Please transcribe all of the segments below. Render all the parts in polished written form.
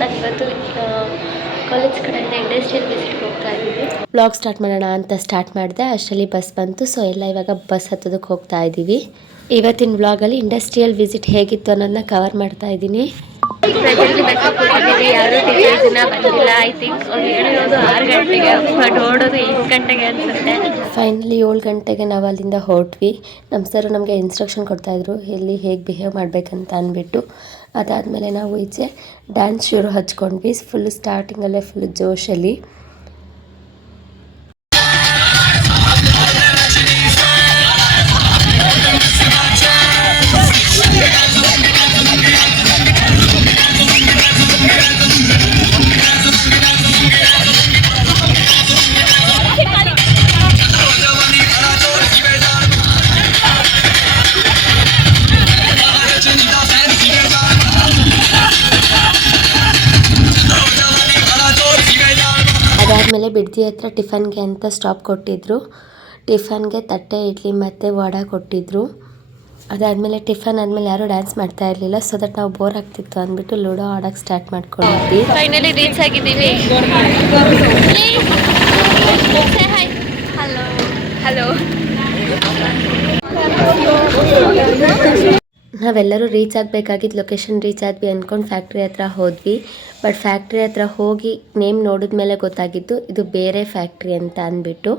ನಾನು ಇವತ್ತು ಕಾಲೇಜ್ ಕಡೆಯಿಂದ ಇಂಡಸ್ಟ್ರಿಯಲ್ ವಿಸಿಟ್ಗೆ ಹೋಗ್ತಾ ಇದ್ದೀವಿ. ವ್ಲಾಗ್ ಸ್ಟಾರ್ಟ್ ಮಾಡೋಣ ಅಂತ ಸ್ಟಾರ್ಟ್ ಮಾಡಿದೆ, ಅಷ್ಟರಲ್ಲಿ ಬಸ್ ಬಂತು. ಸೊ ಎಲ್ಲ ಇವಾಗ ಬಸ್ ಹತ್ತೋದಕ್ಕೆ ಹೋಗ್ತಾ ಇದ್ದೀವಿ. ಇವತ್ತಿನ ವ್ಲಾಗಲ್ಲಿ ಇಂಡಸ್ಟ್ರಿಯಲ್ ವಿಸಿಟ್ ಹೇಗಿತ್ತು ಅನ್ನೋದನ್ನ ಕವರ್ ಮಾಡ್ತಾ ಇದ್ದೀನಿ. ಪ್ರೆಸೆಂಟ್ಲಿ ಬಸ್ ಕೂತಿದ್ದೀವಿ, ಯಾರೂ ಟೀಚರ್ಸ್ನ ಬಂದಿಲ್ಲ. ಐ ಥಿಂಕ್ ಅವ್ರು ಹೇಳಿರೋದು 6 ಗಂಟೆಗೆ, ಬಟ್ ಓಡೋದು 8 ಗಂಟೆಗೆ ಅನಿಸುತ್ತೆ. ಫೈನಲಿ 7 ಗಂಟೆಗೆ ನಾವು ಅಲ್ಲಿಂದ ಹೊರಟ್ವಿ. ನಮ್ಮ ಸರ್ ನಮಗೆ ಇನ್ಸ್ಟ್ರಕ್ಷನ್ ಕೊಡ್ತಾಯಿದ್ರು ಎಲ್ಲಿ ಹೇಗೆ ಬಿಹೇವ್ ಮಾಡಬೇಕಂತ ಅಂದ್ಬಿಟ್ಟು. ಅದಾದಮೇಲೆ ನಾವು ಈಚೆ ಡ್ಯಾನ್ಸ್ ಶುರು ಹಚ್ಕೊಂಡ್ವಿ. Full ಸ್ಟಾರ್ಟಿಂಗಲ್ಲೇ full ಜೋಶಲ್ಲಿ. ಅದಾದಮೇಲೆ ಬಿಡ್ದಿ ಹತ್ರ ಟಿಫನ್ಗೆ ಅಂತ ಸ್ಟಾಪ್ ಕೊಟ್ಟಿದ್ದರು. ಟಿಫನ್ಗೆ ತಟ್ಟೆ ಇಡ್ಲಿ ಮತ್ತು ವಡೆ ಕೊಟ್ಟಿದ್ದರು. ಅದಾದಮೇಲೆ ಟಿಫನ್ ಆದಮೇಲೆ ಯಾರೂ ಡ್ಯಾನ್ಸ್ ಮಾಡ್ತಾ ಇರಲಿಲ್ಲ. ಸೊ ದಟ್ ನಾವು ಬೋರ್ ಆಗ್ತಿತ್ತು ಅಂದ್ಬಿಟ್ಟು ಲೂಡೋ ಆಡೋಕ್ಕೆ ಸ್ಟಾರ್ಟ್ ಮಾಡ್ಕೊಂಡಿದ್ವಿ. ಫೈನಲಿ ರೀಚ್ ಆಗಿದ್ದೀವಿ. ಹಲೋ ನಾವೆಲ್ಲರೂ ರೀಚ್ ಆಗಬೇಕಾಗಿದ್ದು ಲೊಕೇಶನ್ ರೀಚ್ ಆದ್ವಿ ಅಂದ್ಕೊಂಡು ಫ್ಯಾಕ್ಟ್ರಿ ಹತ್ರ ಹೋದ್ವಿ. ಬಟ್ ಫ್ಯಾಕ್ಟ್ರಿ ಹತ್ರ ಹೋಗಿ ನೇಮ್ ನೋಡಿದ ಮೇಲೆ ಗೊತ್ತಾಗಿದ್ದು ಇದು ಬೇರೆ ಫ್ಯಾಕ್ಟ್ರಿ ಅಂತ ಅಂದ್ಬಿಟ್ಟು.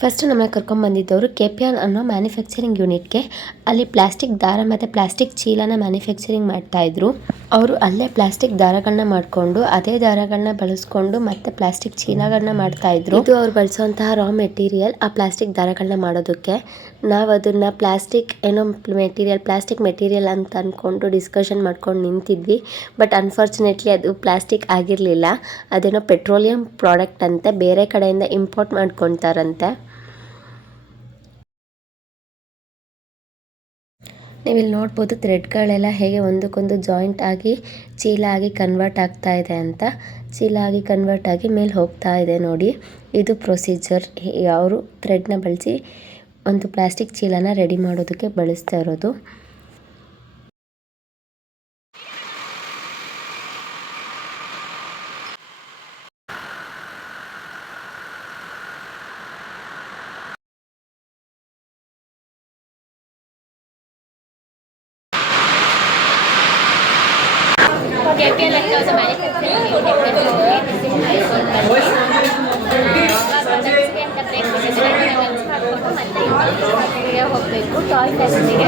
ಫಸ್ಟ್ ನಮ್ಮನ್ನ ಕರ್ಕೊಂಡ್ಬಂದಿದ್ದವರು KPL ಅನ್ನೋ ಮ್ಯಾನುಫ್ಯಾಕ್ಚರಿಂಗ್ ಯೂನಿಟ್ಗೆ. ಅಲ್ಲಿ ಪ್ಲಾಸ್ಟಿಕ್ ದಾರ ಮತ್ತು ಪ್ಲಾಸ್ಟಿಕ್ ಚೀಲನ ಮ್ಯಾನುಫ್ಯಾಕ್ಚರಿಂಗ್ ಮಾಡ್ತಾಯಿದ್ರು. ಅವರು ಅಲ್ಲೇ ಪ್ಲಾಸ್ಟಿಕ್ ದಾರಗಳನ್ನ ಮಾಡಿಕೊಂಡು ಅದೇ ದಾರಗಳನ್ನ ಬಳಸ್ಕೊಂಡು ಮತ್ತೆ ಪ್ಲಾಸ್ಟಿಕ್ ಚೀಲಗಳನ್ನ ಮಾಡ್ತಾಯಿದ್ರು. ಇದು ಅವ್ರು ಬಳಸೋಂತಹ ರಾ ಮೆಟೀರಿಯಲ್ ಆ ಪ್ಲಾಸ್ಟಿಕ್ ದಾರಗಳನ್ನ ಮಾಡೋದಕ್ಕೆ. ನಾವು ಅದನ್ನು ಪ್ಲಾಸ್ಟಿಕ್ ಮೆಟೀರಿಯಲ್ ಅಂತ ಅಂದ್ಕೊಂಡು ಡಿಸ್ಕಷನ್ ಮಾಡ್ಕೊಂಡು ನಿಂತಿದ್ವಿ. ಬಟ್ ಅನ್ಫಾರ್ಚುನೇಟ್ಲಿ ಅದು ಪ್ಲಾಸ್ಟಿಕ್ ಆಗಿರಲಿಲ್ಲ. ಅದೇನೋ ಪೆಟ್ರೋಲಿಯಂ ಪ್ರಾಡಕ್ಟ್ ಅಂತೆ, ಬೇರೆ ಕಡೆಯಿಂದ ಇಂಪೋರ್ಟ್ ಮಾಡ್ಕೊತಾರಂತೆ. ನೀವಿಲ್ಲಿ ನೋಡ್ಬೋದು ಥ್ರೆಡ್ಗಳೆಲ್ಲ ಹೇಗೆ ಒಂದಕ್ಕೊಂದು ಜಾಯಿಂಟ್ ಆಗಿ ಚೀಲ ಆಗಿ ಕನ್ವರ್ಟ್ ಆಗ್ತಾ ಇದೆ ಅಂತ. ಚೀಲ ಆಗಿ ಕನ್ವರ್ಟ್ ಆಗಿ ಮೇಲೆ ಹೋಗ್ತಾ ಇದೆ ನೋಡಿ. ಇದು ಪ್ರೊಸೀಜರ್. ಅವರು ಥ್ರೆಡ್ನ ಬಳಸಿ ಒಂದು ಪ್ಲಾಸ್ಟಿಕ್ ಚೀಲನ ರೆಡಿ ಮಾಡೋದಕ್ಕೆ ಬಳಸ್ತಾ ಇರೋದು. KPL ಅಂತ ಒಂದು ಮ್ಯಾನುಫ್ಯಾಕ್ಚರಿಂಗ್ ಹೋಗಬೇಕು ಟಾಯ್ ಫ್ಯಾಕ್ಟ್ರಿಗೆ.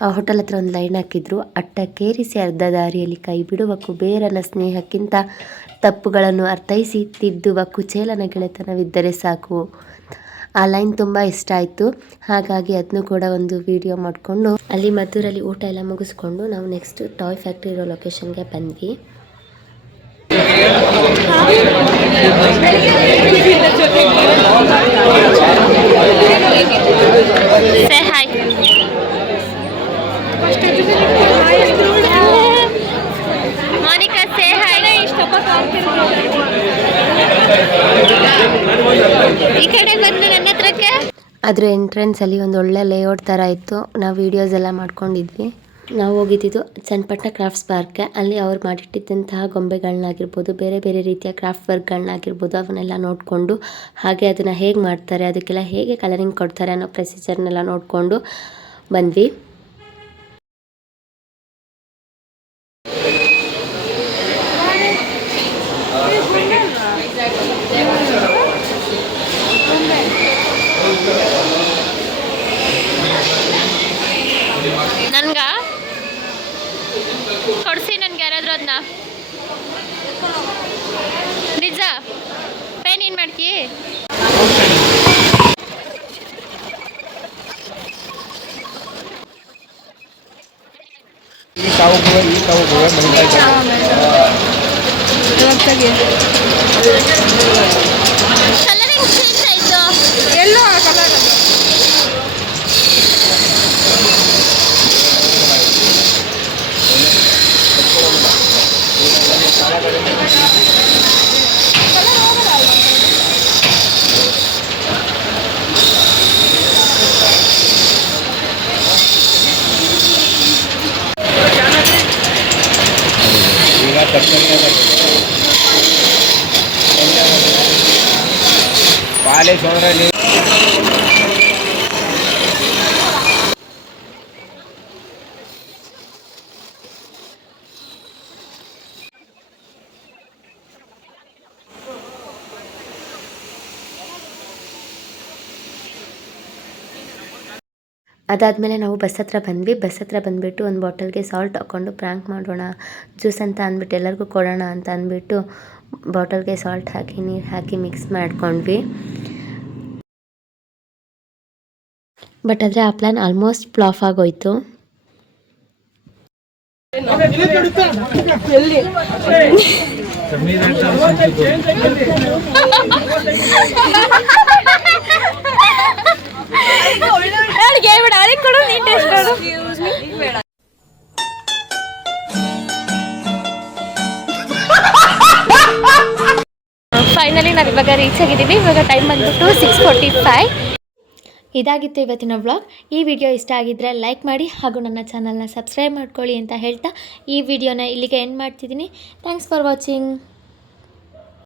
ಆ ಹೋಟೆಲ್ ಹತ್ರ ಒಂದು ಲೈನ್ ಹಾಕಿದ್ರು. ಅಟ್ಟಕ್ಕೇರಿಸಿ ಅರ್ಧ ದಾರಿಯಲ್ಲಿ ಕೈ ಬಿಡುವ ಕುಬೇರನ ಸ್ನೇಹಕ್ಕಿಂತ ತಪ್ಪುಗಳನ್ನು ಅರ್ಥೈಸಿ ತಿದ್ದುವ ಕುಚೇಲನ ಗೆಳೆತನವಿದ್ದರೆ ಸಾಕು. ಆ ಲೈನ್ ತುಂಬ ಇಷ್ಟ ಆಯಿತು. ಹಾಗಾಗಿ ಅದನ್ನು ಕೂಡ ಒಂದು ವಿಡಿಯೋ ಮಾಡಿಕೊಂಡು ಅಲ್ಲಿ ಮದ್ದೂರಲ್ಲಿ ಊಟ ಎಲ್ಲ ಮುಗಿಸ್ಕೊಂಡು ನಾವು ನೆಕ್ಸ್ಟ್ ಟಾಯ್ ಫ್ಯಾಕ್ಟ್ರಿ ಇರೋ ಲೊಕೇಶನ್ಗೆ ಬಂದ್ವಿ. Monica say hi. ಈ ಕಡೆ ಬಂದು ನನ್ನ ಹತ್ರಕ್ಕೆ. ಅದರ ಎಂಟ್ರೆನ್ಸಲ್ಲಿ ಒಂದು ಒಳ್ಳೆ ಲೇಔಟ್ ಥರ ಇತ್ತು. ನಾವು ವೀಡಿಯೋಸ್ ಎಲ್ಲ ಮಾಡ್ಕೊಂಡಿದ್ವಿ. ನಾವು ಹೋಗಿದ್ದು ಚನ್ನಪಟ್ಟಣ ಕ್ರಾಫ್ಟ್ಸ್ ಪಾರ್ಕ್ಗೆ. ಅಲ್ಲಿ ಅವ್ರು ಮಾಡಿಟ್ಟಿದ್ದಂತಹ ಗೊಂಬೆಗಳನ್ನಾಗಿರ್ಬೋದು, ಬೇರೆ ಬೇರೆ ರೀತಿಯ ಕ್ರಾಫ್ಟ್ ವರ್ಕ್ಗಳನ್ನಾಗಿರ್ಬೋದು ಅವನ್ನೆಲ್ಲ ನೋಡಿಕೊಂಡು, ಹಾಗೆ ಅದನ್ನು ಹೇಗೆ ಮಾಡ್ತಾರೆ, ಅದಕ್ಕೆಲ್ಲ ಹೇಗೆ ಕಲರಿಂಗ್ ಕೊಡ್ತಾರೆ ಅನ್ನೋ ಪ್ರೊಸೀಜರ್ನೆಲ್ಲ ನೋಡಿಕೊಂಡು ಬಂದ್ವಿ. ನನ್ಗ ಕೊಡಿಸಿ, ನನ್ಗೆ ಯಾರಾದರೂ ಅದನ್ನ ನಿಜ ಪೇನ್ ಏನು ಮಾಡ್ತೀ? ಕಲರಿಂಗ್ ಚೇಂಜ್ ಆಯಿತು ಎಲ್ಲೋ ಕಲರ್. ಪಾಲೆ ಸೋದರಲ್ಲಿ ಅದಾದಮೇಲೆ ನಾವು ಬಸ್ ಹತ್ರ ಬಂದ್ವಿ. ಬಸ್ ಹತ್ರ ಬಂದುಬಿಟ್ಟು ಒಂದು ಬಾಟಲ್ಗೆ ಸಾಲ್ಟ್ ಹಾಕ್ಕೊಂಡು ಪ್ರ್ಯಾಂಕ್ ಮಾಡೋಣ ಜ್ಯೂಸ್ ಅಂತ ಅಂದ್ಬಿಟ್ಟು ಎಲ್ಲರಿಗೂ ಕೊಡೋಣ ಅಂತ ಅಂದ್ಬಿಟ್ಟು ಬಾಟಲ್ಗೆ ಸಾಲ್ಟ್ ಹಾಕಿ ನೀರು ಹಾಕಿ ಮಿಕ್ಸ್ ಮಾಡ್ಕೊಂಡ್ವಿ. ಬಟ್ ಆದರೆ ಆ ಪ್ಲ್ಯಾನ್ ಆಲ್ಮೋಸ್ಟ್ ಫ್ಲಾಪ್ ಆಗೋಯ್ತು. ಫೈನಲಿ ನಾವು ಇವಾಗ ರೀಚ್ ಆಗಿದ್ದೀವಿ. ಇವಾಗ ಟೈಮ್ ಬಂದ್ಬಿಟ್ಟು 6:45. ಇದಾಗಿತ್ತು ಇವತ್ತಿನ ವ್ಲಾಗ್. ಈ ವಿಡಿಯೋ ಇಷ್ಟ ಆಗಿದ್ದರೆ ಲೈಕ್ ಮಾಡಿ ಹಾಗೂ ನನ್ನ ಚಾನಲ್ನ ಸಬ್ಸ್ಕ್ರೈಬ್ ಮಾಡ್ಕೊಳ್ಳಿ ಅಂತ ಹೇಳ್ತಾ ಈ ವಿಡಿಯೋನ ಇಲ್ಲಿಗೆ ಎಂಡ್ ಮಾಡ್ತಿದ್ದೀನಿ. Thanks for watching.